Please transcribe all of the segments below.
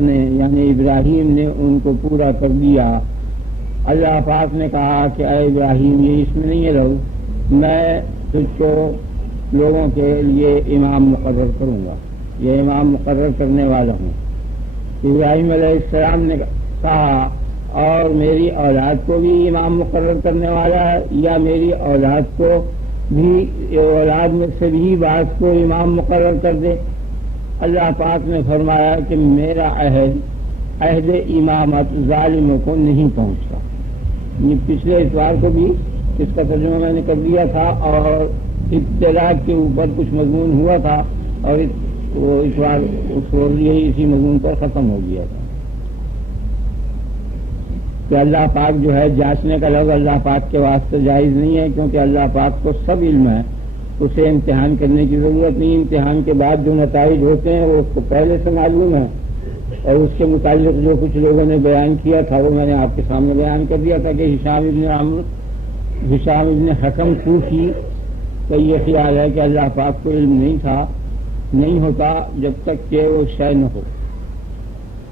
اس نے یعنی ابراہیم نے ان کو پورا کر دیا. اللہ پاک نے کہا کہ اے ابراہیم یہ اس میں نہیں رہو، میں تجھ کو لوگوں کے لیے امام مقرر کروں گا، یہ امام مقرر کرنے والا ہوں. ابراہیم علیہ السلام نے کہا اور میری اولاد کو بھی امام مقرر کرنے والا ہے، یا میری اولاد کو بھی اولاد میں سے بھی بعض کو امام مقرر کر دے. اللہ پاک نے فرمایا کہ میرا عہد امامت ظالموں کو نہیں پہنچتا. یہ پچھلے اتوار کو بھی اس کا ترجمہ میں نے کر دیا تھا اور ابتلاء کے اوپر کچھ مضمون ہوا تھا اور وہ اتوار اس روز یہی اسی مضمون پر ختم ہو گیا تھا کہ اللہ پاک جو ہے جانچنے کا لفظ اللہ پاک کے واسطے جائز نہیں ہے، کیونکہ اللہ پاک کو سب علم ہے، اسے امتحان کرنے کی ضرورت نہیں. امتحان کے بعد جو نتائج ہوتے ہیں وہ اس کو پہلے سے معلوم ہے، اور اس کے متعلق جو کچھ لوگوں نے بیان کیا تھا وہ میں نے آپ کے سامنے بیان کر دیا تھا کہ ہشام ابن حکم کوفی کا یہ خیال ہے کہ اللہ پاک کو علم نہیں ہوتا جب تک کہ وہ شے نہ ہو،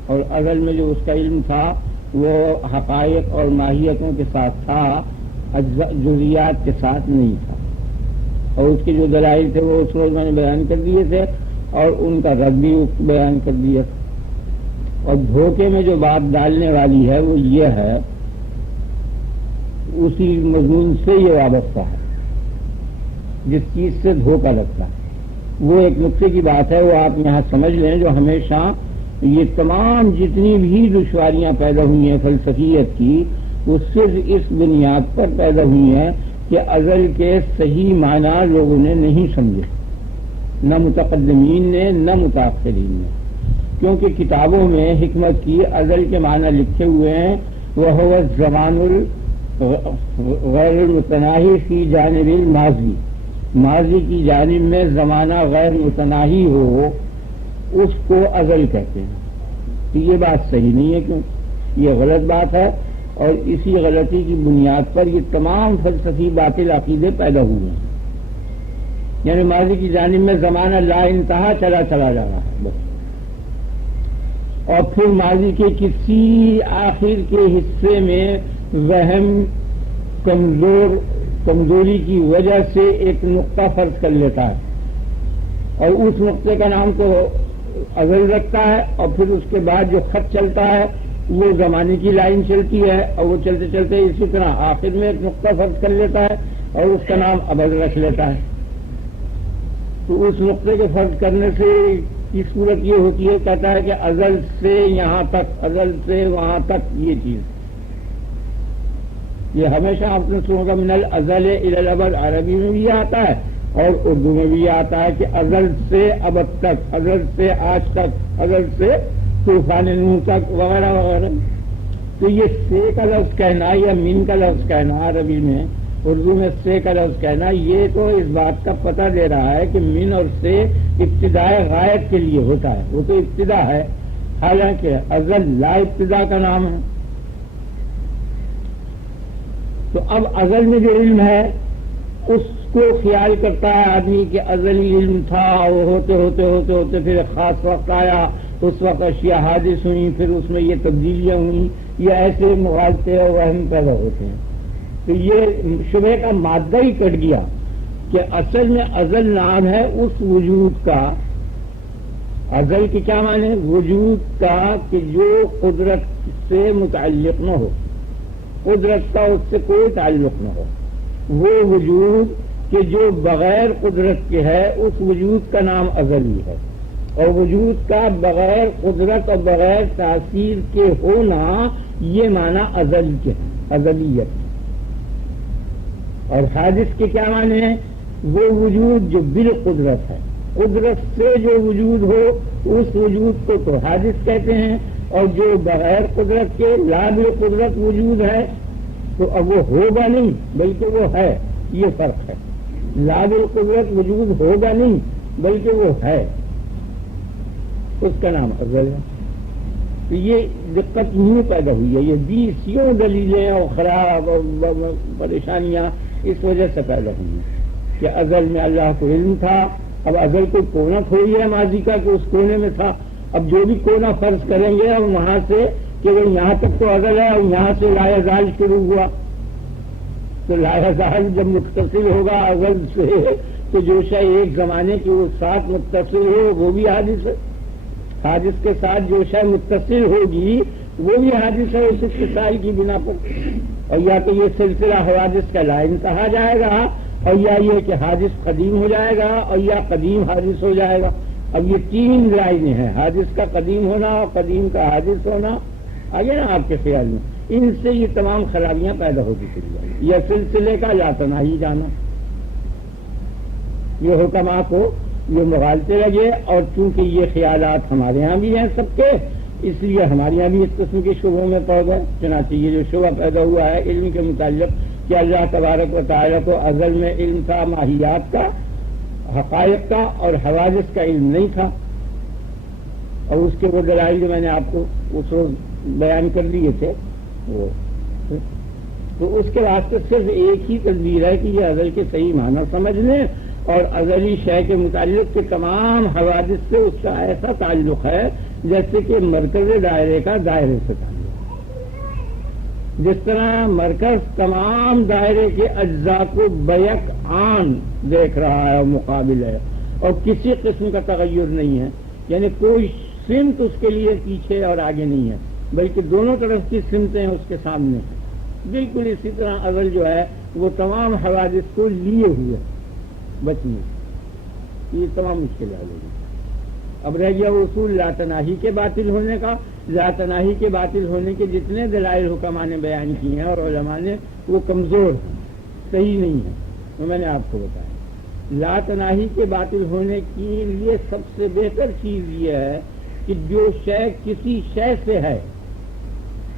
اور اصل میں جو اس کا علم تھا وہ حقائق اور ماہیتوں کے ساتھ تھا، جزیات کے ساتھ نہیں تھا. اور اس کے جو دلائل تھے وہ اس روز میں نے بیان کر دیے تھے اور ان کا رد بھی بیان کر دیا تھا. اور دھوکے میں جو بات ڈالنے والی ہے وہ یہ ہے، اسی مضمون سے یہ وابستہ ہے، جس چیز سے دھوکہ لگتا ہے وہ ایک نقطے کی بات ہے، وہ آپ یہاں سمجھ لیں. جو ہمیشہ یہ تمام جتنی بھی دشواریاں پیدا ہوئی ہیں فلسفیت کی، وہ صرف اس بنیاد پر پیدا ہوئی ہیں کہ ازل کے صحیح معنی لوگوں نے نہیں سمجھے، نہ متقدمین نے نہ متاخرین نے. کیونکہ کتابوں میں حکمت کی ازل کے معنی لکھے ہوئے ہیں، وہ زمان غیر المتناہی فی جانب الماضی، ماضی کی جانب میں زمانہ غیر متناہی ہو اس کو ازل کہتے ہیں. تو یہ بات صحیح نہیں ہے، کیوں یہ غلط بات ہے، اور اسی غلطی کی بنیاد پر یہ تمام فلسفی باطل عقیدے پیدا ہوئے ہیں. یعنی ماضی کی جانب میں زمانہ لا انتہا چلا جا رہا ہے بس، اور پھر ماضی کے کسی آخر کے حصے میں وہم کمزوری کی وجہ سے ایک نقطہ فرض کر لیتا ہے، اور اس نقطے کا نام تو ازل رکھتا ہے، اور پھر اس کے بعد جو خط چلتا ہے وہ زمانے کی لائن چلتی ہے، اور وہ چلتے چلتے اسی طرح آخر میں ایک نقطہ فرض کر لیتا ہے اور اس کا نام ابد رکھ لیتا ہے. تو اس نقطے کے فرض کرنے سے کی صورت یہ ہوتی ہے، کہتا ہے کہ ازل سے یہاں تک، ازل سے وہاں تک یہ چیز. یہ ہمیشہ آپ نے سنا ہوگا من الازل الی الابد، عربی میں بھی یہ آتا ہے اور اردو میں بھی یہ آتا ہے کہ ازل سے ابد تک، ازل سے آج تک، ازل سے طوفان نوح تک وغیرہ وغیرہ. تو یہ سے کا لفظ کہنا یا من کا لفظ کہنا عربی میں، اردو میں سے کا لفظ کہنا، یہ تو اس بات کا پتہ دے رہا ہے کہ من اور سے ابتدائے غائب کے لیے ہوتا ہے، وہ تو ابتدا ہے، حالانکہ ازل لا ابتدا کا نام ہے. تو اب ازل میں جو علم ہے اس کو خیال کرتا ہے آدمی کہ ازلی علم تھا، وہ ہوتے ہوتے ہوتے ہوتے پھر ایک خاص وقت آیا، اس وقت اشیاء حادث ہوئیں، پھر اس میں یہ تبدیلیاں ہوئیں، یہ ایسے مغالطے اور وہم پیدا ہوتے ہیں. تو یہ شبہ کا مادہ ہی کٹ گیا کہ اصل میں ازل نام ہے اس وجود کا. ازل کے کیا معنی؟ وجود کا کہ جو قدرت سے متعلق نہ ہو، قدرت کا اس سے کوئی تعلق نہ ہو، وہ وجود کہ جو بغیر قدرت کے ہے اس وجود کا نام ازلی ہے. اور وجود کا بغیر قدرت اور بغیر تاثیر کے ہونا یہ معنی ازل کے ازلیت. اور حادث کے کیا معنی ہیں؟ وہ وجود جو بالقدرت ہے، قدرت سے جو وجود ہو اس وجود کو تو حادث کہتے ہیں، اور جو بغیر قدرت کے لا بالقدرت وجود ہے تو اب وہ ہوگا نہیں بلکہ وہ ہے. یہ فرق ہے، لا بالقدرت وجود ہوگا نہیں بلکہ وہ ہے، اس کا نام ازل ہے. تو یہ دقت یوں پیدا ہوئی ہے، یہ 20 یوں دلیلیں اور خراب اور پریشانیاں اس وجہ سے پیدا ہوئی ہیں کہ ازل میں اللہ کو علم تھا. اب ازل کو کونا تھوڑی ہے ماضی کا کہ اس کونے میں تھا، اب جو بھی کونا فرض کریں گے اور وہاں سے کہ وہ یہاں تک تو ازل ہے اور یہاں سے لا یزال شروع ہوا، تو لا یزال جب متصل ہوگا ازل سے تو جو شے ایک زمانے کی وہ ساتھ متصل ہو وہ بھی حادث ہے، حادث کے ساتھ جو شے متصل ہوگی وہ بھی حادث ہے اس اتصال کی بنا پر، اور یا تو یہ سلسلہ حوادث کا لا انتہا جائے گا، اور یا یہ کہ حادث قدیم ہو جائے گا، اور یا قدیم حادث ہو جائے گا۔ اب یہ تین لائنیں ہیں، حادث کا قدیم ہونا اور قدیم کا حادث ہونا، آگے نا آپ کے خیال میں ان سے یہ تمام خرابیاں پیدا ہوتی چلی جائیں گی۔ یہ سلسلے کا لا تناہی جانا، یہ حکماں کو یہ مغالطے لگے، اور چونکہ یہ خیالات ہمارے ہاں بھی ہیں سب کے، اس لیے ہمارے یہاں بھی اس قسم کے شبہوں میں پڑ گئے۔ چنانچہ یہ جو شبہ پیدا ہوا ہے علم کے متعلق کہ اللہ تبارک و تعالیٰ کو ازل میں علم تھا ماہیات کا، حقائق کا اور حوادث کا علم نہیں تھا، اور اس کے وہ دلائل جو میں نے آپ کو اس روز بیان کر دیے تھے وہ، تو اس کے واسطے صرف ایک ہی تدبیر ہے کہ یہ ازل کے صحیح معنی سمجھ لیں، اور ازلی شے کے متعلق کے تمام حوادث سے اس کا ایسا تعلق ہے جیسے کہ مرکز دائرے کا دائرے سے تعلق ہے۔ جس طرح مرکز تمام دائرے کے اجزاء کو بیک آن دیکھ رہا ہے اور مقابل ہے، اور کسی قسم کا تغیر نہیں ہے، یعنی کوئی سمت اس کے لیے پیچھے اور آگے نہیں ہے، بلکہ دونوں طرف کی سمتیں اس کے سامنے ہیں۔ بالکل اسی طرح ازل جو ہے وہ تمام حوادث کو لیے ہوئے بچنے، یہ تمام مشکل حل ہوگی۔ اب رہ گیا وہ اصول لا تناہی کے باطل ہونے کا۔ لا تناہی کے باطل ہونے کے جتنے دلائل حکماء نے بیان کیے ہیں اور علماء نے، وہ کمزور ہیں، صحیح نہیں ہے، وہ میں نے آپ کو بتایا۔ لا تناہی کے باطل ہونے کے لیے سب سے بہتر چیز یہ ہے کہ جو شے کسی شے سے ہے،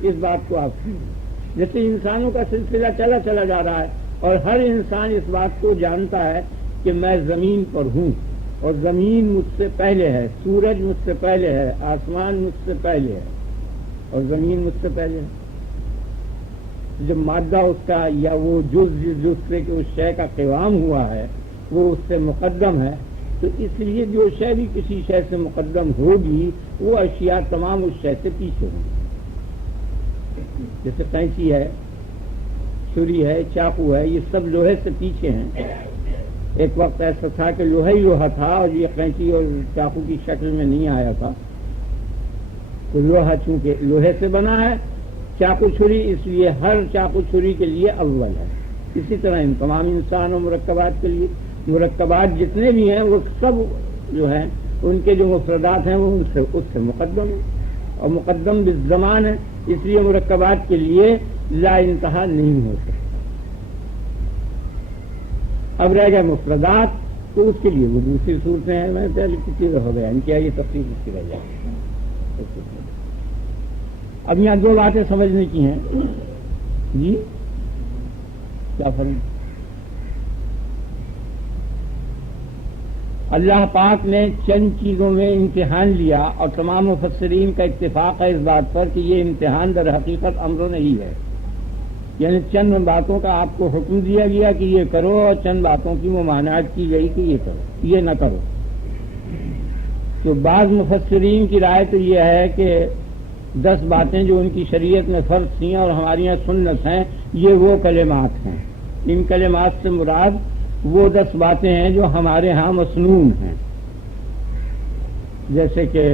اس بات کو آپ سمجھیں۔ جیسے انسانوں کا سلسلہ چلا جا رہا ہے، اور ہر انسان اس بات کو جانتا ہے کہ میں زمین پر ہوں، اور زمین مجھ سے پہلے ہے، سورج مجھ سے پہلے ہے، آسمان مجھ سے پہلے ہے، اور زمین مجھ سے پہلے ہے۔ جب مادہ اس کا یا وہ جز سے کہ اس شے کا قیام ہوا ہے وہ اس سے مقدم ہے، تو اس لیے جو شے بھی کسی شے سے مقدم ہوگی وہ اشیاء تمام اس شے سے پیچھے ہوں گی۔ جیسے قینچی ہے، چھری ہے، چاقو ہے، یہ سب لوہے سے پیچھے ہیں۔ ایک وقت ایسا تھا کہ لوہا ہی لوہا تھا اور یہ قینچی اور چاقو کی شکل میں نہیں آیا تھا، تو لوہا چونکہ لوہے سے بنا ہے، چاقو چھری اس لیے ہر چاقو چھری کے لیے اول ہے۔ اسی طرح ان تمام انسان اور مرکبات کے لیے، مرکبات جتنے بھی ہیں وہ سب جو ہیں ان کے جو مفردات ہیں وہ اس سے مقدم ہیں، اور مقدم بالزمان ہے، اس لیے مرکبات کے لیے لا انتہا نہیں ہو سکتا۔ اب رہ گئے مفردات، تو اس کے لیے وہ دوسری صورتیں ہیں، میں پہلے کسی ہو گیا ان کی یہ تفصیل اس کی رہ جائے۔ اب یہاں دو باتیں سمجھنے کی ہیں جی، کیا فرق؟ اللہ پاک نے چند چیزوں میں امتحان لیا، اور تمام مفسرین کا اتفاق ہے اس بات پر کہ یہ امتحان در حقیقت امر نہیں ہے، یعنی چند باتوں کا آپ کو حکم دیا گیا کہ یہ کرو، اور چند باتوں کی ممانعت کی گئی کہ یہ کرو، یہ نہ کرو۔ تو بعض مفسرین کی رائے تو یہ ہے کہ 10 باتیں جو ان کی شریعت میں فرض تھیں اور ہماری یہاں سنت ہیں، یہ وہ کلمات ہیں۔ ان کلمات سے مراد وہ 10 باتیں ہیں جو ہمارے ہاں مسنون ہیں، جیسے کہ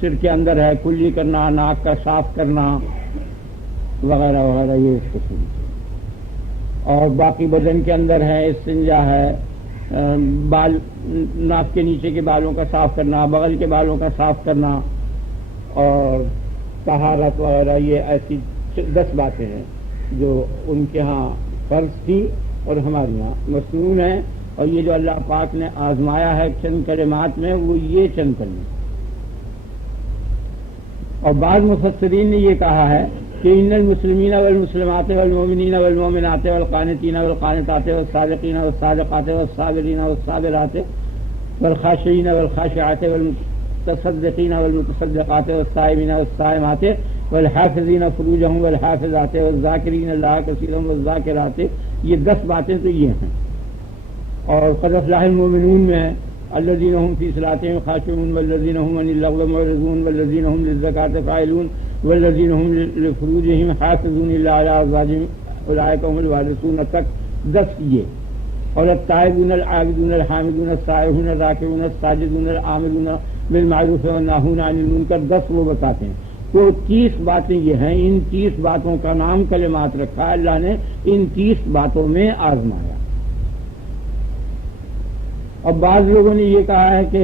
سر کے اندر ہے کلی کرنا، ناک کا صاف کرنا وغیرہ وغیرہ، یہ اس کو سنتے۔ اور باقی بدن کے اندر ہے استنجا ہے، بال ناک کے نیچے کے بالوں کا صاف کرنا، بغل کے بالوں کا صاف کرنا، اور طہارت وغیرہ، یہ ایسی 10 باتیں ہیں جو ان کے ہاں فرض تھی اور ہمارے یہاں مسنون ہیں، اور یہ جو اللہ پاک نے آزمایا ہے چند کلمات میں وہ یہ چند کلمات۔ اور بعض مفسرین نے یہ کہا ہے کہ ان المسلمین والمسلمات والمؤمنین والمؤمنات والقانتین والقانتات والصادقین والصادقات والصابرین والصابرات والخاشعین والخاشعات والمتصدقین والمتصدقات والصائمین والصائمات والحافظین فروجہم والحافظات والذاکرین اللہ کثیرا والذاکرات، یہ 10 باتیں تو یہ ہیں۔ اور قد افلح المؤمنون میں الذین هم فی صلاتهم خاشعون والذین هم عن اللغو معرضون والذین هم للزکاة فاعلون والذین هم لفروجهم حافظون الا علی ازواجهم اولئک هم الوارثون تک 10 یہ اور التائبون العابدون الحامدون السائحون الراکعون الساجدون العاملون بالمعروف والناہون عن المنکر 10 وہ بتاتے ہیں. تو 30 باتیں یہ ہیں. ان 30 باتوں کا نام کلمات رکھا. اللہ نے ان 30 باتوں میں آزمایا. اب بعض لوگوں نے یہ کہا ہے کہ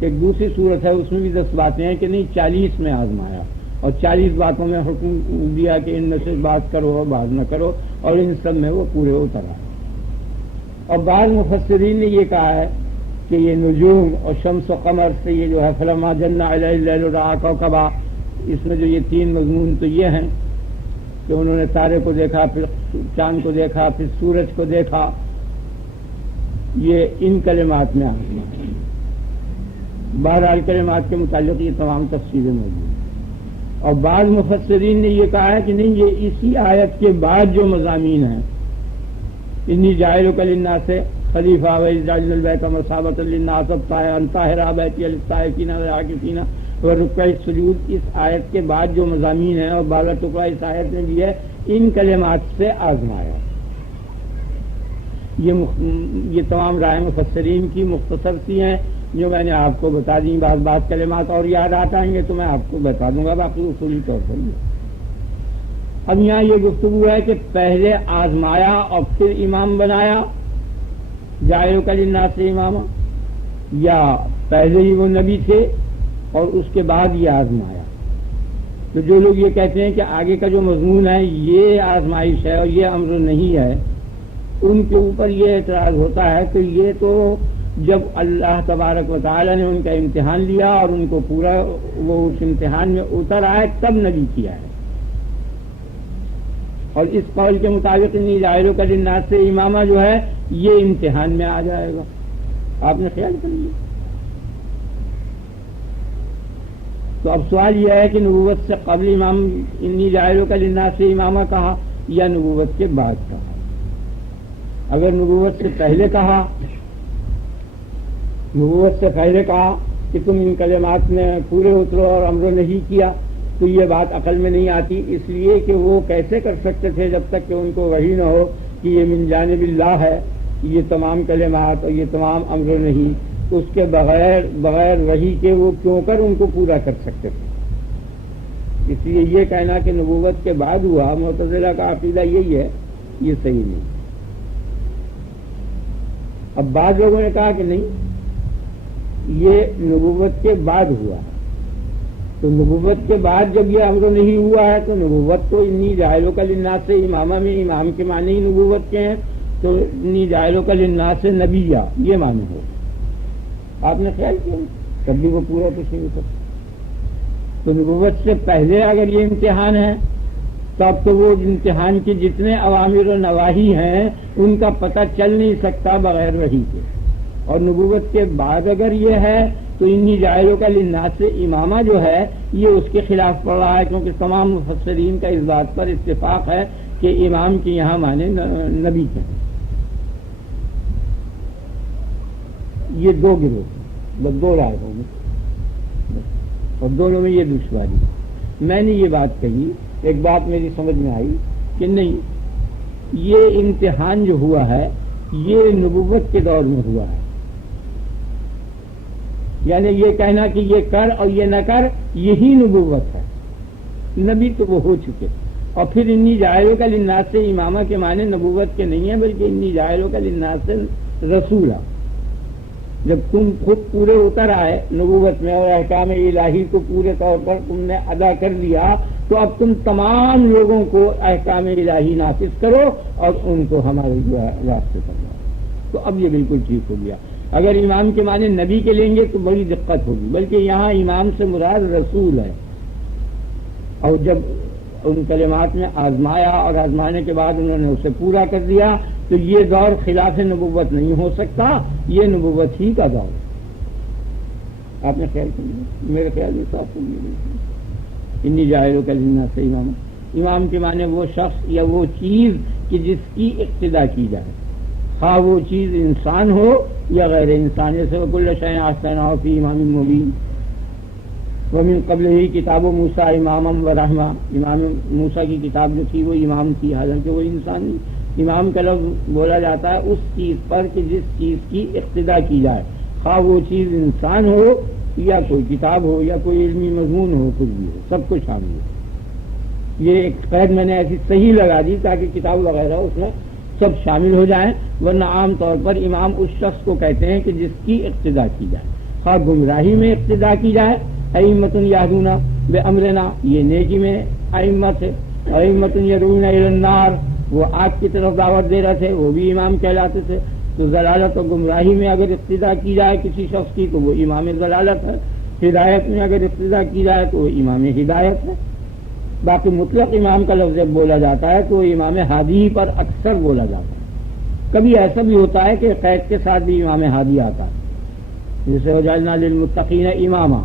ایک دوسری صورت ہے اس میں بھی 10 باتیں ہیں کہ نہیں 40 میں آزمایا اور 40 باتوں میں حکم دیا کہ ان میں سے بات کرو اور بات نہ کرو اور ان سب میں وہ پورے اتر آئے. اور بعض مفسرین نے یہ کہا ہے کہ یہ نجوم اور شمس و قمر سے یہ جو ہے فلما جن علیہ اللیل رأى کوكبا، اس میں جو یہ 3 مضمون تو یہ ہیں کہ انہوں نے تارے کو دیکھا، پھر چاند کو دیکھا، پھر سورج کو دیکھا. یہ ان کلمات میں آزما. بہرحال کلمات کے متعلق یہ تمام تفصیلیں موجود ہیں. اور بعض مفسرین نے یہ کہا ہے کہ نہیں، یہ اسی آیت کے بعد جو مضامین ہیں، انی جاعلک للناس خلیفہ وجاعل البیت مثابۃ للناس طاہرا بیتی للطائفین والعاکفین والرکع السجود، اس آیت کے بعد جو مضامین ہیں اور بعض ٹکڑا اس آیت میں بھی ہے، ان کلمات سے آزمایا. یہ تمام رائے مفسرین کی مختصر سی ہیں جو میں نے آپ کو بتا دیں. بعض کلمات اور یاد آئیں گے تو میں آپ کو بتا دوں گا، باقی اصولی طور پر یہ. اب یہاں یہ گفتگو ہے کہ پہلے آزمایا اور پھر امام بنایا، جاعلک للناس اماما، یا پہلے ہی وہ نبی تھے اور اس کے بعد یہ آزمایا. تو جو لوگ یہ کہتے ہیں کہ آگے کا جو مضمون ہے یہ آزمائش ہے اور یہ امر نہیں ہے، ان کے اوپر یہ اعتراض ہوتا ہے کہ یہ تو جب اللہ تبارک و تعالی نے ان کا امتحان لیا اور ان کو پورا وہ اس امتحان میں اتر آئے تب نبی کیا ہے. اور اس قول کے مطابق انی جاعلک للناس سے امامہ جو ہے یہ امتحان میں آ جائے گا. آپ نے خیال کر لیا. تو اب سوال یہ ہے کہ نبوت سے قبل امام انی جاعلک للناس سے امامہ کہا یا نبوت کے بعد کہا؟ اگر نبوت سے پہلے کہا کہ تم ان کلمات میں پورے اترو اور امر نہیں کیا تو یہ بات عقل میں نہیں آتی، اس لیے کہ وہ کیسے کر سکتے تھے جب تک کہ ان کو وحی نہ ہو کہ یہ من جانب اللہ ہے، یہ تمام کلمات اور یہ تمام امر نہیں. اس کے بغیر وحی کے وہ کیوں کر ان کو پورا کر سکتے تھے؟ اس لیے یہ کہنا کہ نبوت کے بعد ہوا، معتزلہ کا عقیدہ یہی ہے، یہ صحیح نہیں. اب بعض لوگوں نے کہا کہ نہیں، یہ نبوت کے بعد ہوا. تو نبوت کے بعد جب یہ امر نہیں ہوا ہے تو نبوت تو انی جاعلک للناس سے امامہ میں امام کے معنی ہی نبوت کے ہیں، تو انی جاعلک للناس سے نبیہ یہ معنی ہو. آپ نے خیال کیا تب بھی وہ پورا کچھ نہیں ہوتا. تو نبوت سے پہلے اگر یہ امتحان ہے تب تو وہ امتحان کے جتنے اوامر و نواہی ہیں ان کا پتہ چل نہیں سکتا بغیر وحی کے. اور نبوت کے بعد اگر یہ ہے تو انی جاعلک للناس سے امامہ جو ہے یہ اس کے خلاف پڑ رہا ہے، کیونکہ تمام مفسرین کا اس بات پر اتفاق ہے کہ امام کے یہاں معنی نبی کے ہیں. یہ 2 گروہ بس 2 رائے ہوں گے اور دونوں میں یہ دشواری. میں نے یہ بات کہی، ایک بات میری سمجھ میں آئی کہ نہیں، یہ امتحان جو ہوا ہے یہ نبوت کے دور میں ہوا ہے. یعنی یہ کہنا کہ یہ کر اور یہ نہ کر یہی نبوت ہے. نبی تو وہ ہو چکے. اور پھر انی جاعلک للناس سے امامہ کے معنی نبوت کے نہیں ہیں بلکہ انی جاعلک للناس سے رسولہ. جب تم خود پورے اتر آئے نبوت میں اور احکام الہی کو پورے طور پر تم نے ادا کر لیا تو اب تم تمام لوگوں کو احکام الہی نافذ کرو اور ان کو ہمارے راستے پر لاؤ. تو اب یہ بالکل ٹھیک ہو گیا. اگر امام کے معنی نبی کے لیں گے تو بڑی دقت ہوگی، بلکہ یہاں امام سے مراد رسول ہے. اور جب ان کلمات میں آزمایا اور آزمانے کے بعد انہوں نے اسے پورا کر دیا تو یہ دور خلاف نبوت نہیں ہو سکتا، یہ نبوت ہی کا دور. آپ نے خیال کر لیا؟ میرے خیال میں صاف ہو گیا. انی جاعلک للناس سے امام، امام کے معنی وہ شخص یا وہ چیز کہ جس کی اقتدا کی جائے، خواہ وہ چیز انسان ہو یا غیر انسان. جیسے وَكُلَّ شَيْءٍ أَحْصَيْنَاهُ فِي إِمَامٍ مُبِينٍ. وَمِن قَبْلِهِ کتاب موسیٰ اماما ورحمہ. امام موسیٰ کی کتاب جو تھی وہ امام تھی، حالانکہ وہ انسان نہیں. امام کا لفظ بولا جاتا ہے اس چیز پر کہ جس چیز کی اقتدا کی جائے، خواہ وہ چیز انسان ہو یا کوئی کتاب ہو یا کوئی علمی مضمون ہو، کچھ بھی ہو، سب کچھ شامل ہو. یہ ایک قید میں نے ایسی صحیح لگا دی تاکہ کتاب وغیرہ اس میں سب شامل ہو جائیں، ورنہ عام طور پر امام اس شخص کو کہتے ہیں کہ جس کی اقتدا کی جائے، خواہ گمراہی میں اقتدا کی جائے. ائمۃ یہدون بامرنا، یہ نیکی میں ائمت ہے. ائمۃ یدعون الی النار، وہ آگ کی طرف دعوت دے رہے تھے، وہ بھی امام کہلاتے تھے. تو ضلالت و گمراہی میں اگر اقتدا کی جائے کسی شخص کی تو وہ امام ضلالت ہے. ہدایت میں اگر اقتدا کی جائے تو وہ امام ہدایت ہے. باقی مطلق امام کا لفظ جب بولا جاتا ہے تو امام ہادی پر اکثر بولا جاتا ہے. کبھی ایسا بھی ہوتا ہے کہ قید کے ساتھ بھی امام ہادی آتا ہے، جیسے وجعلنا للمتقین اماما،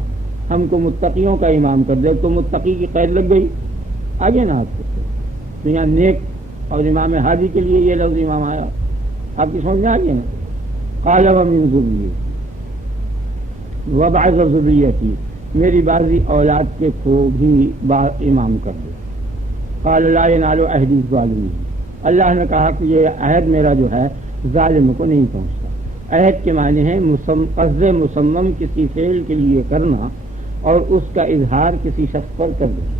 ہم کو متقیوں کا امام کر دے، تو متقی کی قید لگ گئی آگے نا آپ کو. تو یہاں نیک اور امام ہادی کے لیے یہ لفظ امام آیا، آپ کی سمجھ میں آ گئی نا. قال ومن ذریتی وبعث ذریتی، میری بعضی اولاد کے کو بھی امام کر دے. قال لا ینال عہد الظالمین، اللہ نے کہا کہ یہ عہد میرا جو ہے ظالم کو نہیں پہنچتا. عہد کے معنی ہے قصد مصمم کسی فعل کے لیے کرنا اور اس کا اظہار کسی شخص پر کر دینا.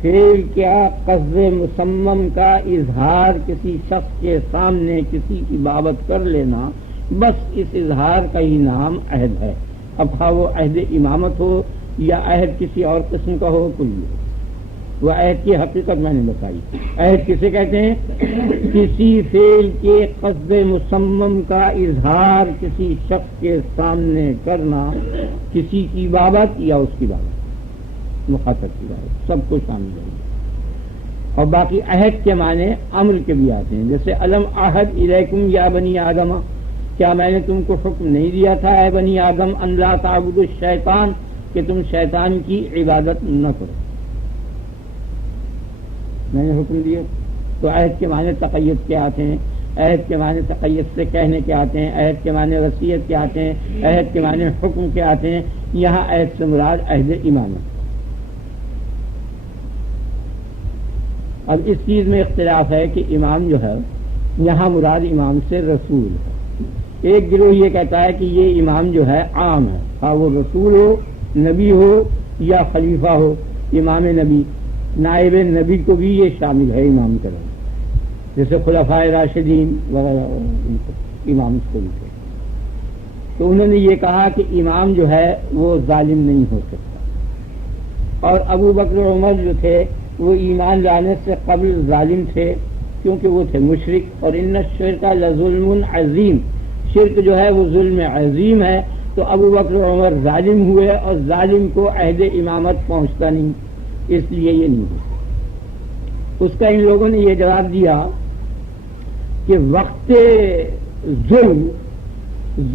فعل کیا؟ قصد مصمم کا اظہار کسی شخص کے سامنے کسی کی بابت کر لینا، بس اس اظہار کا ہی نام عہد ہے. اب خواہ وہ عہد امامت ہو یا عہد کسی اور قسم کا ہو، کوئی ہو. وہ عہد کی حقیقت میں نے بتائی. عہد کسے کہتے ہیں؟ کسی فعل کے قصد مصمم کا اظہار کسی شخص کے سامنے کرنا، کسی کی بابت یا اس کی بابت، مخاطب کی بابت، سب کو شامل ہے. اور باقی عہد کے معنی امر کے بھی آتے ہیں، جیسے الم عہد الیکم یا بنی آدم، کیا میں نے تم کو حکم نہیں دیا تھا اے بنی آدم ان لا تعبدوا الشیطان، کہ تم شیطان کی عبادت نہ کرو. میں نے حکم دیا. تو عہد کے معنی تقید کے آتے ہیں، عہد کے معنی تقید سے کہنے کے آتے ہیں، عہد کے معنی وصیت کے آتے ہیں، عہد کے معنی حکم کے آتے ہیں. یہاں عہد سے مراد عہد امامت. اب اس چیز میں اختلاف ہے کہ امام جو ہے یہاں مراد امام سے رسول ہے. ایک گروہ یہ کہتا ہے کہ یہ امام جو ہے عام ہے، خواہ وہ رسول ہو، نبی ہو یا خلیفہ ہو. امام نبی، نائب نبی کو بھی یہ شامل ہے امام کرو، جیسے خلفائے راشدین وغیرہ امام کو بھی تھے. تو انہوں نے یہ کہا کہ امام جو ہے وہ ظالم نہیں ہو سکتا. اور ابو بکر و عمر جو تھے وہ ایمان لانے سے قبل ظالم تھے، کیونکہ وہ تھے مشرک. اور ان الشرک لظلم عظیم، شرک جو ہے وہ ظلم عظیم ہے. تو ابو بکر و عمر ظالم ہوئے اور ظالم کو عہد امامت پہنچتا نہیں، اس لیے یہ نہیں ہو. اس کا ان لوگوں نے یہ جواب دیا کہ وقت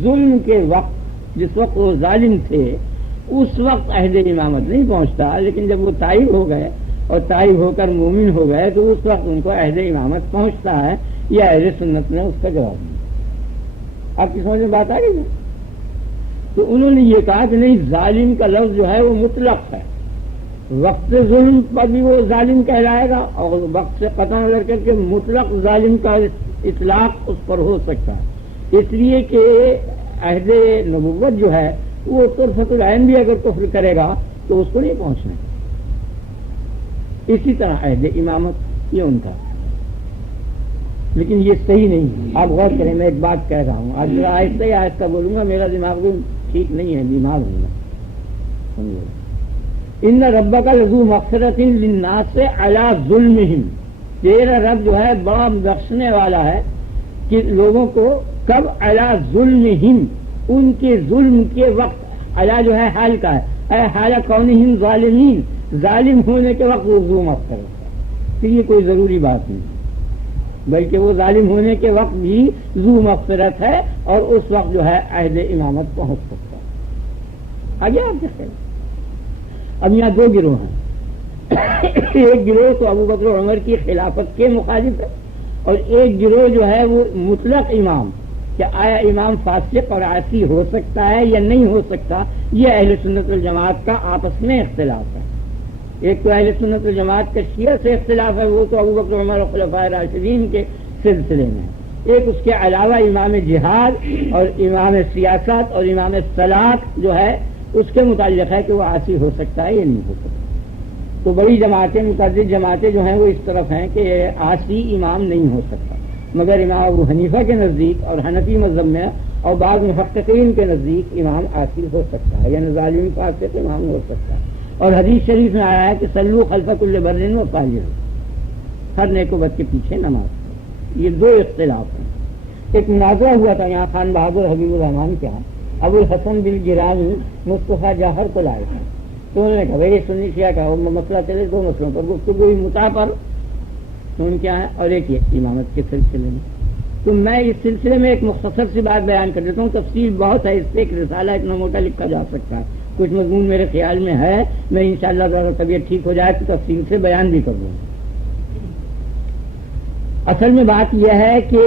ظلم کے وقت، جس وقت وہ ظالم تھے اس وقت عہد امامت نہیں پہنچتا، لیکن جب وہ طائب ہو گئے اور طائب ہو کر مومن ہو گئے تو اس وقت ان کو عہد امامت پہنچتا ہے. یہ اہل سنت نے اس کا جواب دیا. آپ کی سمجھ میں بات آ گئی نا؟ تو انہوں نے یہ کہا کہ نہیں، ظالم کا لفظ جو ہے وہ مطلق ہے، وقت ظلم پر بھی وہ ظالم کہلائے گا اور وقت سے قطع نظر کر کے مطلق ظالم کا اطلاق اس پر ہو سکتا ہے. اس لیے کہ عہد نبوت جو ہے وہ طرفۃ العین بھی اگر کفر کرے گا تو اس کو نہیں پہنچنا. اسی طرح عہد امامت یہ ان کا، لیکن یہ صحیح نہیں ہے. آپ غور کریں، میں ایک بات کہہ رہا ہوں، آج آہستہ ہی آہستہ بولوں گا، میرا دماغ بھی ٹھیک نہیں ہے، بیمار ہوں میں. ان ربک لذو مغفرۃ للناس علی ظلمہم، تیرا رب جو ہے بڑا بخشنے والا ہے کہ لوگوں کو کب علی ظلمہم، ان کے ظلم کے وقت. علی جو ہے حال کا ہے، اے حال کونہم ظالمین، ظالم ہونے کے وقت وہ ذو مغفرت ہے. پھر یہ کوئی ضروری بات نہیں، بلکہ وہ ظالم ہونے کے وقت بھی ذو مغفرت ہے اور اس وقت جو ہے عہد امامت پہنچ سکتا ہے. آگے آپ کے خیال. اب یہاں دو گروہ ہیں، ایک گروہ تو ابو بکر عمر کی خلافت کے مخالف ہے اور ایک گروہ جو ہے وہ مطلق امام کہ آیا امام فاسق اور عاصی ہو سکتا ہے یا نہیں ہو سکتا، یہ اہل سنت والجماعت کا آپس میں اختلاف ہے۔ ایک تو اہل سنت والجماعت کا شیعہ سے اختلاف ہے، وہ تو ابو بکر عمر اور خلفائے راشدین کے سلسلے میں ہے۔ ایک اس کے علاوہ امام جہاد اور امام سیاست اور امام صلاح جو ہے اس کے متعلق ہے کہ وہ عاصی ہو سکتا ہے یا نہیں ہو سکتا۔ تو بڑی جماعتیں، متعدد جماعتیں جو ہیں وہ اس طرف ہیں کہ عاصی امام نہیں ہو سکتا، مگر امام ابو حنیفہ کے نزدیک اور حنفی مذہب میں اور بعض محققین کے نزدیک امام عاصی ہو سکتا ہے، یعنی ظالم فاسق امام ہو سکتا ہے۔ اور حدیث شریف میں آیا ہے کہ صلو خلف کل بر و فاجر، ہر نیک و بد کے پیچھے نماز پڑھو۔ یہ دو اختلاف ہیں۔ ایک مناظرہ ہوا تھا یہاں خان بہادر حبیب الرحمان کے ہاں، ابو الحسن بالجرانی مصطفیٰ جوہر کو لائے تھے، تو انہوں نے کہا بھائی سنی شیعہ کا مسئلہ چلے، دو مسئلوں پر گفتگو متع پر، تو ان کیا ہے، اور ایک یہ امامت کے سلسلے میں۔ تو میں اس سلسلے میں ایک مختصر سی بات بیان کر دیتا ہوں، تفصیل بہت ہے، اس پہ ایک رسالہ اتنا موٹا لکھا جا سکتا ہے، کچھ مضمون میرے خیال میں ہے، میں انشاءاللہ ذرا طبیعت ٹھیک ہو جائے تو تفصیل سے بیان بھی کر دوں۔ اصل میں بات یہ ہے کہ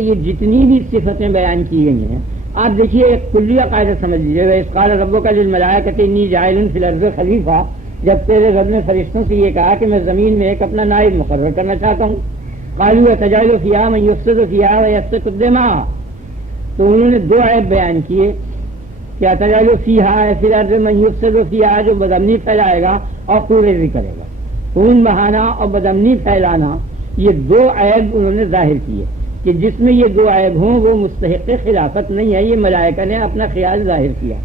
یہ جتنی بھی صفتیں بیان کی گئی ہیں، آپ دیکھیے ایک کلیہ قاعدہ سمجھ لیجیے، اس قال ربک للملائکۃ انی جاعل فی الارض خلیفہ، جب تیرے رب نے فرشتوں سے یہ کہا کہ میں زمین میں ایک اپنا نائب مقرر کرنا چاہتا ہوں، قالوا اتجعل فیہا من یفسد فیہا ویسفک الدماء، تو انہوں نے دو عیب بیان کیے کہ اتجعل فیہا فی الارض من یفسد فیہا، جو بدامنی پھیلائے گا اور خونریزی کرے گا، خون بہانا اور بدامنی پھیلانا، یہ دو عیب انہوں نے ظاہر کیے کہ جس میں یہ دو عیب ہوں وہ مستحق خلافت نہیں ہے، یہ ملائکہ نے اپنا خیال ظاہر کیا،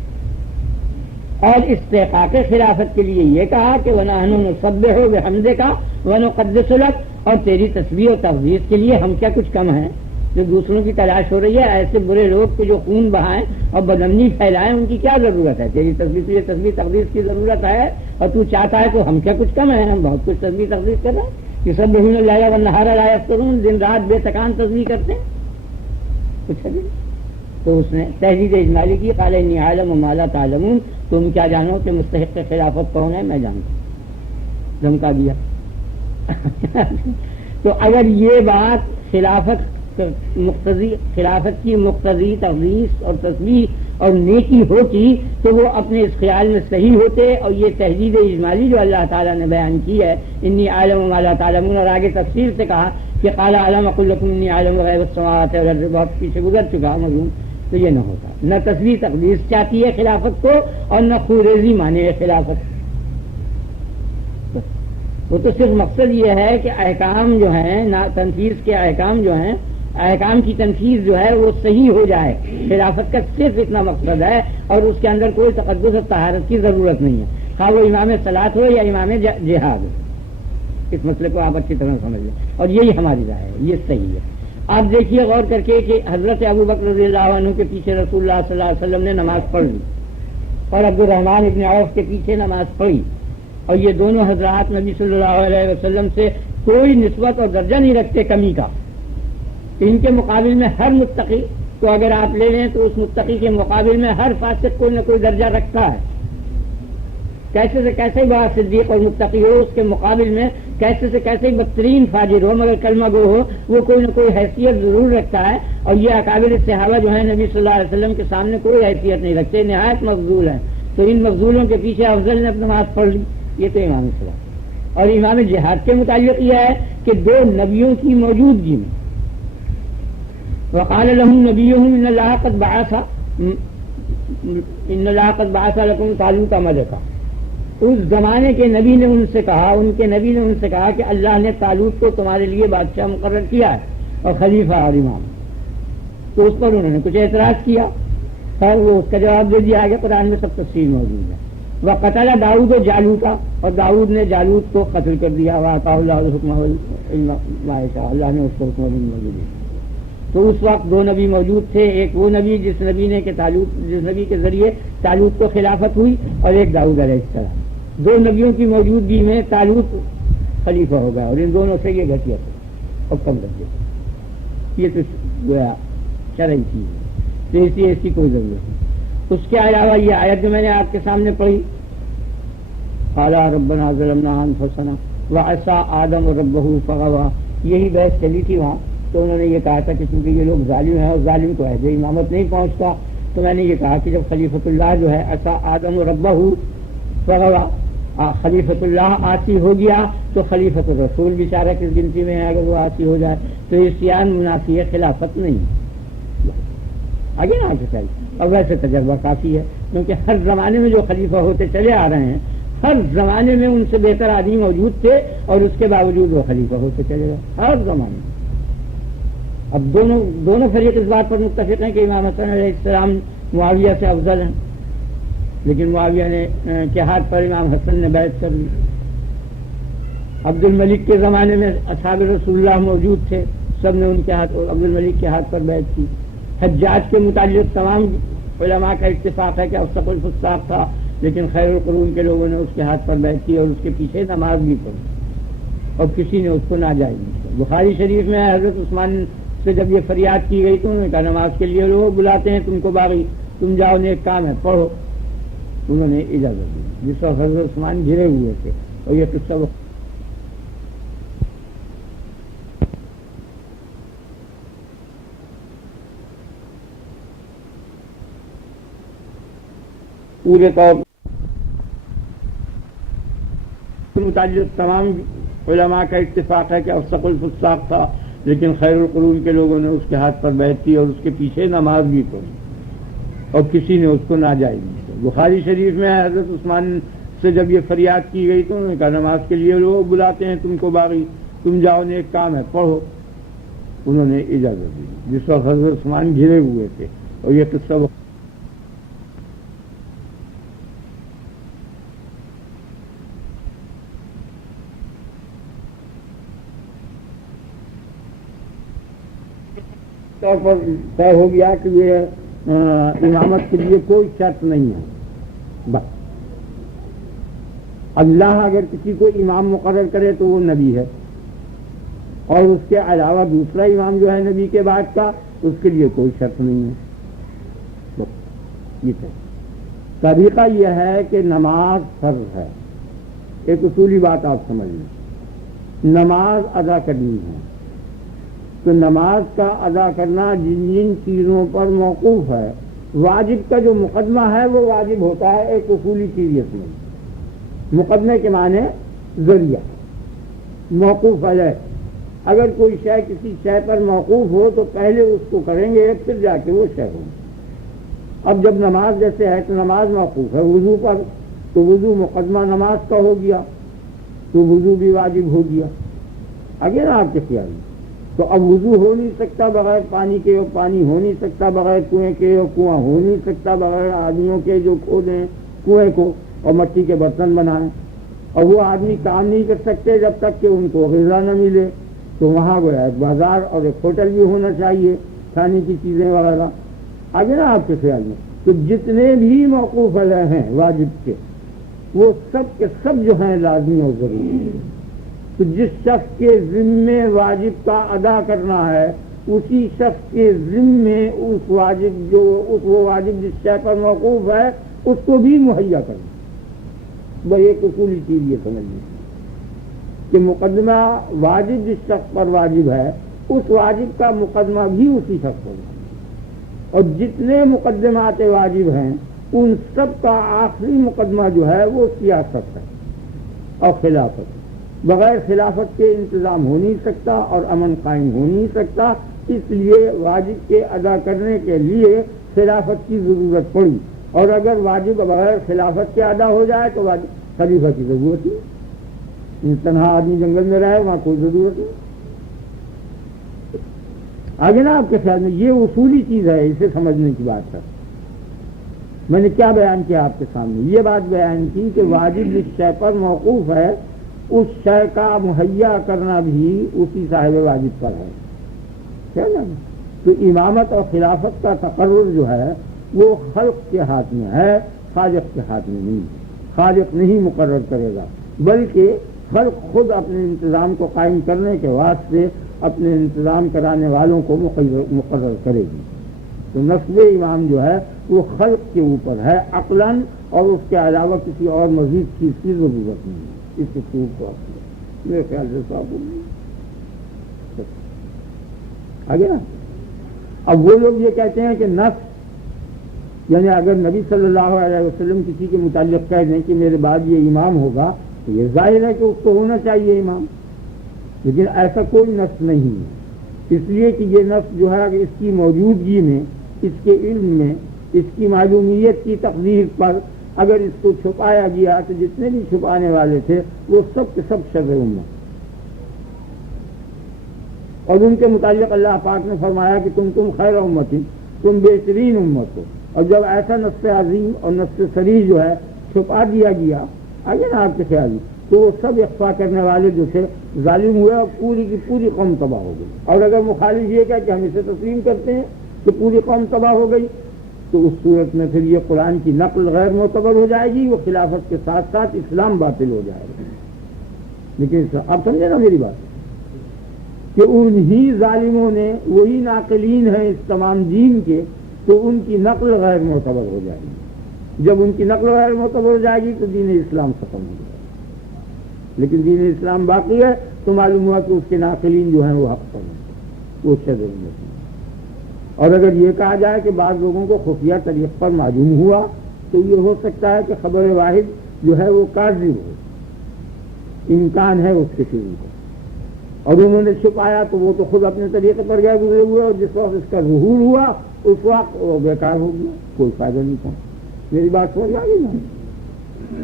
اور استحقاق خلافت کے لیے یہ کہا کہ وَنَحْنُ نُسَبِّحُ بِحَمْدِكَ وَنُقَدِّسُ لَكَ، اور تیری تسبیح و تقدیس کے لیے ہم کیا کچھ کم ہیں جو دوسروں کی تلاش ہو رہی ہے، ایسے برے لوگ کے جو خون بہائیں اور بدامنی پھیلائیں ان کی کیا ضرورت ہے، تیری تسبیح تقدیس کی ضرورت ہے، اور تو چاہتا ہے تو ہم کیا کچھ کم ہیں، ہم بہت کچھ تسبیح تقدیس کر رہے ہیں، یسبحون اللیل والنہار لا یفترون، دن رات بے تکان تسبیح کرتے ہیں، کچھ ہے بھی۔ تو اس نے تحدید اجمالی کی، قال انی عالم ما لا تعلمون، تم کیا جانو کہ مستحق خلافت کون ہے، میں جانتا ہوں، دھمکا دیا۔ تو اگر یہ بات خلافت کی مقتضی تقدیس اور تسبیح اور نیکی ہوتی تو وہ اپنے اس خیال میں صحیح ہوتے، اور یہ تحدید اجمالی جو اللہ تعالیٰ نے بیان کی ہے، انی عالم ما لا تعلمون، اور آگے تفسیر سے کہا کہ قال علم اقول لکم انی عالم غیب السماوات والارض، بہت پیچھے گزر چکا مضمون، تو یہ نہ ہوتا، نہ تسبیح تقدیس چاہتی ہے خلافت کو اور نہ خونریزی مانے خلافت، وہ تو صرف مقصد یہ ہے کہ احکام جو ہیں، تنفیذ کے احکام جو ہیں، احکام کی تنفیذ جو ہے وہ صحیح ہو جائے، خلافت کا صرف اتنا مقصد ہے، اور اس کے اندر کوئی تقدس اور طہارت کی ضرورت نہیں ہے، خواہ وہ امام صلاۃ ہو یا امام جہاد ہو، اس مسئلے کو آپ اچھی طرح سمجھ لیں، اور یہی ہماری رائے ہے، یہ صحیح ہے۔ آپ دیکھیے غور کر کے کہ حضرت ابو بکر رضی اللہ عنہ کے پیچھے رسول اللہ صلی اللہ علیہ وسلم نے نماز پڑھ لی، اور عبد الرحمن ابن عوف کے پیچھے نماز پڑھی، اور یہ دونوں حضرات نبی صلی اللہ علیہ وسلم سے کوئی نسبت اور درجہ نہیں رکھتے کمی کا، ان کے مقابل میں ہر متقی کو اگر آپ لے لیں تو اس متقی کے مقابل میں ہر فاسق کوئی نہ کوئی درجہ رکھتا ہے، کیسے سے کیسے ہی بڑا صدیق اور متقی ہو اس کے مقابل میں کیسے سے کیسے ہی بدترین فاجر ہو مگر کلمہ گو ہو، وہ کوئی نہ کوئی حیثیت ضرور رکھتا ہے، اور یہ اکابر صحابہ جو ہیں نبی صلی اللہ علیہ وسلم کے سامنے کوئی حیثیت نہیں رکھتے، نہایت مفضول ہیں، تو ان مفضولوں کے پیچھے افضل نے اپنی نماز پڑھ لی، یہ تو امام صلاح۔ اور امام جہاد کے متعلق یہ ہے کہ دو نبیوں کی موجودگی میں وقال لهم نبيهم ان الله قد بعث لكم طالوت ملكا، اس زمانے کے نبی نے ان سے کہا، ان کے نبی نے ان سے کہا کہ اللہ نے طالوت کو تمہارے لیے بادشاہ مقرر کیا ہے اور خلیفہ اور امام، تو اس پر انہوں نے کچھ اعتراض کیا، اور وہ اس کا جواب دے دیا آگے قرآن میں سب تفصیل موجود ہے۔ وقتل داؤد و جالوتا، اور داؤد نے جالوت کو قتل کر دیا، وآتاہ اللہ الحکم ما یشاء، اللہ نے اس کو حکم دیا۔ تو اس وقت دو نبی موجود تھے، ایک وہ نبی جس نبی کے ذریعے طالوت کو خلافت ہوئی، اور ایک داؤد علیہ السلام، دو نبیوں کی موجودگی میں طالوت خلیفہ ہو گیا، اور ان دونوں سے یہ گھٹیا اور کم کر دیا، یہ تو گویا شرعی چیز ہے، تو اس لیے اس کی کوئی ضرورت نہیں۔ اس کے علاوہ یہ آیت جو میں نے آپ کے سامنے پڑھی، قال ربنا ظلمنا انفسنا وعصى آدم ربہ فغوى، یہی بحث چلی تھی وہاں، تو انہوں نے یہ کہا تھا کہ چونکہ یہ لوگ ظالم ہیں اور ظالم کو عہد امامت نہیں پہنچتا، تو میں نے یہ کہا کہ جب خلیفۃ اللہ جو ہے ایسا آدم ربہ فغوا، خلیفۃ اللہ آسی ہو گیا تو خلیفۃ الرسول بیچارہ کس گنتی میں ہے اگر وہ آسی ہو جائے؟ تو عصیان منافی ہے، خلافت نہیں۔ آگے نا آگے چاہیے، اور ویسے تجربہ کافی ہے کیونکہ ہر زمانے میں جو خلیفہ ہوتے چلے آ رہے ہیں، ہر زمانے میں ان سے بہتر آدمی موجود تھے اور اس کے باوجود وہ خلیفہ ہوتے چلے گئے ہر زمانے میں۔ اب دونوں فریق اس بات پر متفق ہیں کہ امام حسن علیہ السلام معاویہ سے افضل ہیں، لیکن معاویہ نے کے ہاتھ پر امام حسن نے بیعت کر لی۔ عبد الملک کے زمانے میں اصحاب رسول اللہ موجود تھے، سب نے ان کے ہاتھ عبد الملک کے ہاتھ پر بیعت کی۔ حجاج کے متعلق تمام علماء کا اتفاق ہے کہ افسق الفساق تھا، لیکن خیر القرون کے لوگوں نے اس کے ہاتھ پر بیعت کی اور اس کے پیچھے نماز بھی پڑھی اور کسی نے اس کو ناجائز نہیں کیا۔ بخاری شریف میں حضرت عثمان سے جب یہ فریاد کی گئی تو انہوں نے کہا نماز کے لیے لوگ بلاتے ہیں تم کو باغی، تم جاؤ نیک کام ہے پڑھو، انہوں نے اجازت دی۔ جس وقت حضرت عثمان گھرے ہوئے تھے اور یہ قصہ پورے طور پر متعلق تمام علماء کا اتفاق ہے کہ افسق الفساق تھا، لیکن خیر القرون کے لوگوں نے اس کے ہاتھ پر بیعت کی اور اس کے پیچھے نماز بھی پڑھی اور کسی نے اس کو ناجائز نہیں کیا۔ بخاری شریف میں حضرت عثمان سے جب یہ فریاد کی گئی تو انہوں نے کہا نماز کے لیے لوگ بلاتے ہیں تم کو باغی، تم جاؤ نیک کام ہے پڑھو، انہوں نے اجازت دی۔ جس وقت حضرت عثمان گھرے ہوئے تھے اور یہ قصہ طور پر طے ہو گیا کہ یہ امامت کے لیے کوئی شرط نہیں ہے، بس اللہ اگر کسی کو امام مقرر کرے تو وہ نبی ہے، اور اس کے علاوہ دوسرا امام جو ہے نبی کے بعد کا اس کے لیے کوئی شرط نہیں ہے۔ بس یہ طریقہ یہ ہے کہ نماز فرض ہے، ایک اصولی بات آپ سمجھ لیں، نماز ادا کرنی ہے تو نماز کا ادا کرنا جن جن چیزوں پر موقوف ہے، واجب کا جو مقدمہ ہے وہ واجب ہوتا ہے ایک اصولی چیز یہ سمجھ، مقدمے کے معنی ذریعہ، موقوف علیہ، اگر کوئی شے کسی شے پر موقوف ہو تو پہلے اس کو کریں گے پھر جا کے وہ شے ہوگی۔ اب جب نماز جیسے ہے تو نماز موقوف ہے وضو پر، تو وضو مقدمہ نماز کا ہو گیا تو وضو بھی واجب ہو گیا۔ آگے نا آپ کے خیال میں تو اب وضو ہو نہیں سکتا بغیر پانی کے، اور پانی ہو نہیں سکتا بغیر کنویں کے، اور کنواں ہو نہیں سکتا بغیر آدمیوں کے جو کھودیں کنویں کو اور مٹی کے برتن بنائیں، اور وہ آدمی کام نہیں کر سکتے جب تک کہ ان کو غذا نہ ملے، تو وہاں گویا ایک بازار اور ایک ہوٹل بھی ہونا چاہیے کھانے کی چیزیں وغیرہ۔ آگے نا آپ کے خیال میں تو جتنے بھی موقوف علیہ ہیں واجب کے وہ سب کے سب جو ہیں لازمی اور ضروری ہیں۔ تو جس شخص کے ذمے واجب کا ادا کرنا ہے اسی شخص کے ذمے اس واجب وہ واجب جس شے پر موقوف ہے اس کو بھی مہیا کرنا۔ وہ ایک اصولی چیز یہ سمجھیں کہ مقدمہ واجب جس شخص پر واجب ہے اس واجب کا مقدمہ بھی اسی شخص پر ہے، اور جتنے مقدمات واجب ہیں ان سب کا آخری مقدمہ جو ہے وہ سیاست ہے اور خلافت۔ بغیر خلافت کے انتظام ہو نہیں سکتا اور امن قائم ہو نہیں سکتا، اس لیے واجب کے ادا کرنے کے لیے خلافت کی ضرورت پڑی، اور اگر واجب بغیر خلافت کے ادا ہو جائے تو خلیفہ کی ضرورت نہیں، تنہا آدمی جنگل میں رہے وہاں کوئی ضرورت نہیں۔ آگے نا آپ کے خیال میں یہ اصولی چیز ہے، اسے سمجھنے کی بات ہے۔ میں نے کیا بیان کیا آپ کے سامنے؟ یہ بات بیان کی کہ واجب جس شے پر موقوف ہے اس شے کا مہیا کرنا بھی اسی صاحب واجب پر ہے، کیا نا؟ تو امامت اور خلافت کا تقرر جو ہے وہ خلق کے ہاتھ میں ہے، خالق کے ہاتھ میں نہیں۔ خالق نہیں مقرر کرے گا بلکہ خلق خود اپنے انتظام کو قائم کرنے کے واسطے اپنے انتظام کرانے والوں کو مقرر کرے گی۔ تو نصب امام جو ہے وہ خلق کے اوپر ہے عقلاً، اور اس کے علاوہ کسی اور مزید چیز کی ضرورت نہیں ہے۔ اس کے میرے خیال سے صاحب آگے نا. اب وہ لوگ یہ کہتے ہیں کہ نفس، یعنی اگر نبی صلی اللہ علیہ وسلم کسی کے متعلق کہہ دیں کہ میرے بعد یہ امام ہوگا تو یہ ظاہر ہے کہ اس کو ہونا چاہیے امام، لیکن ایسا کوئی نفس نہیں ہے، اس لیے کہ یہ نفس جو ہے کہ اس کی موجودگی میں، اس کے علم میں، اس کی معلومیت کی تقدیر پر اگر اس کو چھپایا گیا تو جتنے بھی چھپانے والے تھے وہ سب کے سب شر امت. اور ان کے متعلق اللہ پاک نے فرمایا کہ تم خیر امت، تم بہترین امت ہو. اور جب ایسا نص عظیم اور نص صریح جو ہے چھپا دیا گیا، آگے نا آپ کے خیال تو وہ سب اخفا کرنے والے جو تھے ظالم ہوئے اور پوری کی پوری قوم تباہ ہو گئی. اور اگر مخالف یہ کہا کہ ہم اسے تسلیم کرتے ہیں تو پوری قوم تباہ ہو گئی، تو اس صورت میں پھر یہ قرآن کی نقل غیر معتبر ہو جائے گی، وہ خلافت کے ساتھ ساتھ اسلام باطل ہو جائے گا. لیکن آپ سمجھے نا میری بات کہ انہی ظالموں نے، وہی ناقلین ہیں اس تمام دین کے، تو ان کی نقل غیر معتبر ہو جائے گی. جب ان کی نقل غیر معتبر ہو جائے گی تو دین اسلام ختم ہو جائے گا. لیکن دین اسلام باقی ہے تو معلوم ہوا کہ اس کے ناقلین جو ہیں وہ حق پر ہیں، وہ شر میں. اور اگر یہ کہا جائے کہ بعض لوگوں کو خفیہ طریق پر معلوم ہوا تو یہ ہو سکتا ہے کہ خبر واحد جو ہے وہ کاذب ہو، امکان ہے اس کے شروع کا، اور انہوں نے چھپایا تو وہ تو خود اپنے طریقے پر گئے گزرے ہوئے، اور جس وقت اس کا ظہور ہوا اس وقت وہ بیکار ہو گیا، کوئی فائدہ نہیں تھا. میری بات سمجھ آ گئی نا.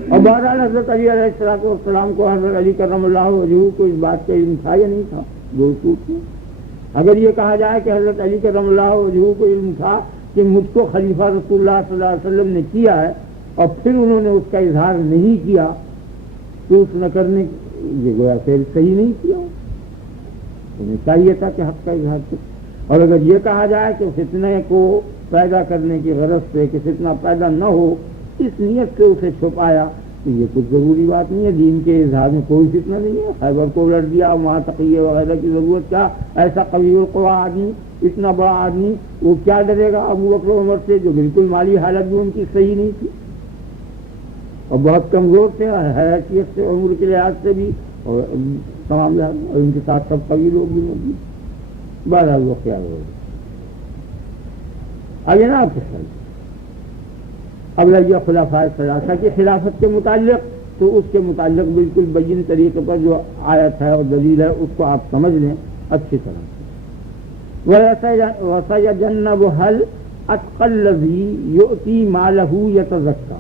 اور بہرحال حضرت علی علیہ السلام کو، حضرت علی کرم اللہ وجہہ کو اس بات کا علم تھا یا نہیں تھا؟ دو سوٹ میں. اگر یہ کہا جائے کہ حضرت علی کرم اللہ وجہہ کو علم تھا کہ مجھ کو خلیفہ رسول اللہ صلی اللہ علیہ وسلم نے کیا ہے اور پھر انہوں نے اس کا اظہار نہیں کیا تو اس نہ کرنے یہ گویا پھر صحیح نہیں کیا، انہیں چاہیے تھا کہ حق کا اظہار کرے. اور اگر یہ کہا جائے کہ فتنے کو پیدا کرنے کی غرض سے کہ فتنہ پیدا نہ ہو اس نیت سے اسے چھپایا تو یہ کچھ ضروری بات نہیں ہے. دین کے اظہار میں کوئی فتنہ نہیں ہے. خیبر کو الٹ دیا، وہاں تقیہ وغیرہ کی ضرورت کیا؟ ایسا قوی القوا آدمی، اتنا بڑا آدمی، وہ کیا ڈرے گا ابو بکر عمر سے جو بالکل مالی حالت بھی ان کی صحیح نہیں تھی اور بہت کمزور تھے حیثیت سے، عمر کے لحاظ سے بھی اور تمام لحاظ، اور ان کے ساتھ سب قوی لوگ بھی موجود. بہرحال وہ خیال ہو گیا. آگے نا آپ کے ساتھ اب لگیا خلافۂ ثلاثہ کی خلافت کے متعلق، تو اس کے متعلق بالکل بین طریقے پر جو آیت ہے اور دلیل ہے اس کو آپ سمجھ لیں اچھی طرح سے. وَسَيَجَنَّبُهَا الْأَتْقَى الَّذِي يُؤْتِي مَالَهُ يَتَزَكَّىٰ،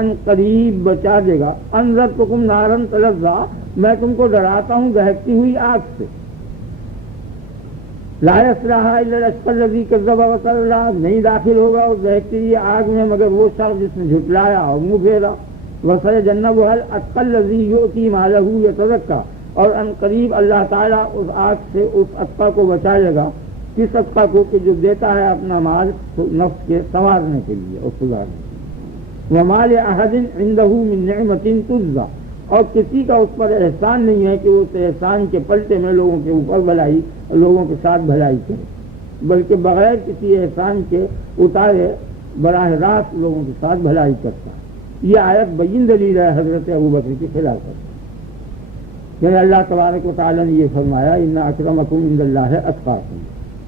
ان قریب بچا دے گا. أَنذَرْتُكُمْ نَارًا تَلَظَّىٰ، میں تم کو ڈراتا ہوں دہکتی ہوئی آگ سے. لا يصلها الا الاشقى الذي كذب وتولى، نہیں داخل ہوگا اس دہکتی ہوئی آگ میں مگر وہ شخص جس نے جھٹلایا اور منہ پھیرا. وسيجنبها الاتقى الذي يؤتي ماله يتزكى، اور ان قریب اللہ تعالیٰ اس آگ سے اس اتقى کو بچائے گا. کس اتقى کو؟ کہ جو دیتا ہے اپنا مال نفس کے سنوارنے کے لیے اور سدھارنے کے لیے. وما لأحد عنده من نعمة تجزى، اور کسی کا اس پر احسان نہیں ہے کہ وہ اس احسان کے پلٹے میں لوگوں کے اوپر بھلائی، لوگوں کے ساتھ بھلائی کرے، بلکہ بغیر کسی احسان کے اتارے براہ راست لوگوں کے ساتھ بھلائی کرتا. یہ آیت بین دلیل ہے حضرت ابوبکر کی خلافت. یعنی اللہ تبارک و تعالیٰ نے یہ فرمایا ان اکرمکم عند اللہ اتقاکم،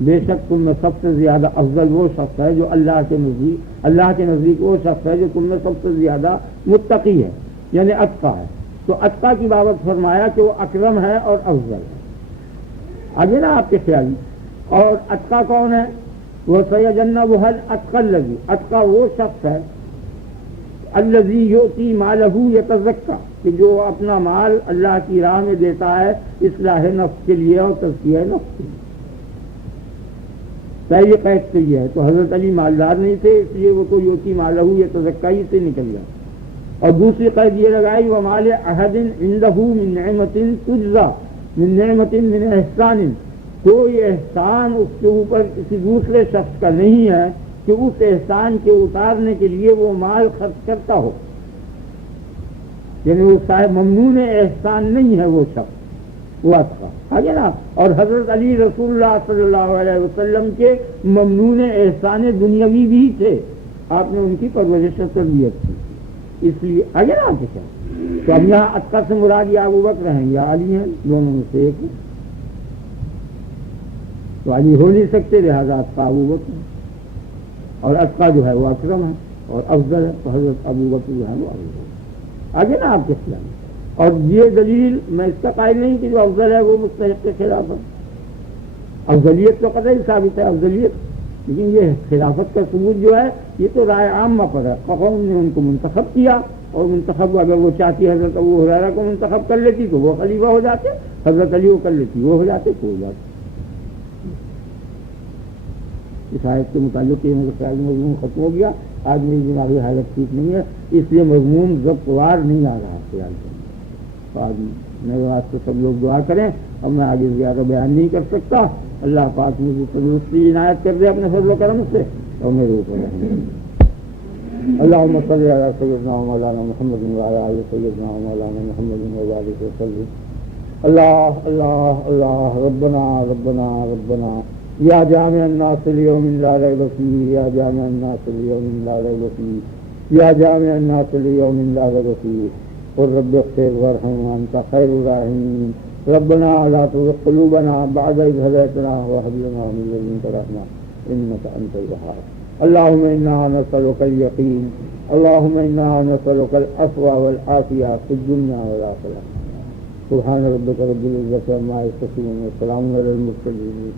بے شک تم میں سب سے زیادہ افضل وہ شخص ہے جو اللہ کے نزدیک وہ شخص ہے جو تم میں سب سے زیادہ متقی ہے، یعنی اتقی ہے. تو اتقی کی بابت فرمایا کہ وہ اکرم ہے اور افضل ہے. آگے نا آپ کے خیال. اور اتقی کون ہے؟ وَسَيَجَنَّبُهَا الْأَتْقَى الَّذِي، اتقی وہ شخص ہے الَّذِي يُؤْتِي مَالَهُ يَتَزَكَّىٰ، کہ جو اپنا مال اللہ کی راہ میں دیتا ہے اصلاح نفس کے لیے اور تزکیہ نفس کے لیے. پہلی قید تو یہ ہے. تو حضرت علی مالدار نہیں تھے اس لیے وہ تو یؤتی مالہ یتزکیٰ سے نکل گیا. اور دوسری قید یہ لگائی وَمَا لِأَحَدٍ عِندَهُ مِن نِعْمَةٍ تُجْزَىٰ من نعمة من احسان، کوئی احسان اس کے اوپر کسی دوسرے شخص کا نہیں ہے کہ اس احسان کے اتارنے کے لیے وہ مال خرچ کرتا ہو. یعنی وہ صاحب ممنون احسان نہیں ہے وہ شخص، وہ اتقی. آگے نا. اور حضرت علی رسول اللہ صلی اللہ علیہ وسلم کے ممنون احسان دنیاوی بھی تھے، آپ نے ان کی پرورش و تربیت کی. اس لیے آگے نا آپ کیا. تو اب یہاں اتقی سے مراد یا ابو بکر ہیں یا علی ہیں، دونوں میں سے ایک ہے. تو علی ہو نہیں سکتے، لہذا اتقا ابو بکر، اور اتقا جو ہے وہ اکرم ہے اور افضل ہے، تو حضرت ابو بکر جو ہے وہ افضل ہے، آگے نا آپ کے خلاف۔ اور یہ دلیل میں اس کا قائل نہیں کہ جو افضل ہے وہ مستحق کے خلاف ہے، افضلیت تو قطعی ثابت ہے افضلیت، لیکن یہ خلافت کا ثبوت جو ہے یہ تو رائے عامہ پر ہے، قوم نے ان کو منتخب کیا، اور منتخب اگر وہ چاہتی حضرت ابو ہریرہ کو منتخب کر لیتی تو وہ خلیفہ ہو جاتے، حضرت علی کو کر لیتی وہ ہو جاتے، تو ہو جاتے۔ اس آیت کے متعلق یہ میرے خیال میں مضمون ختم ہو گیا، آج میری دماغی حالت ٹھیک نہیں ہے، اس لیے مضمون ضبط وار نہیں آ رہا خیال کرنے، تو آج میرے واسطے سب لوگ دعا کریں، اب میں آگے زیادہ بیان نہیں کر سکتا، اللہ پاک مجھے تندرستی عنایت کر دے اپنے فضل و کرم سے اور میرے اوپر رحم۔ اللهم صل على سيدنا ومولانا محمد وعلى آل سيدنا ومولانا محمد وبارك وسلم۔ اللہ اللہ اللہ، ربنا ربنا ربنا، یا جامع الناس اليوم لا ريب فيه، یا جامع الناس اليوم لا ريب فيه، یا جامع الناس اليوم لا ريب فيه، قل رب اغفر وارحم وانت خير الراحمين، ربنا لا تزغ قلوبنا بعد إذ هديتنا وهب لنا من لدنك رحمة إنك أنت الوهاب۔ اللهم إنا نسألك اليقين، اللهم إنا نسألك العفو والعافية في الدنيا والآخرة۔ سبحان ربك رب العزة عما يصفون وسلام على المرسلين۔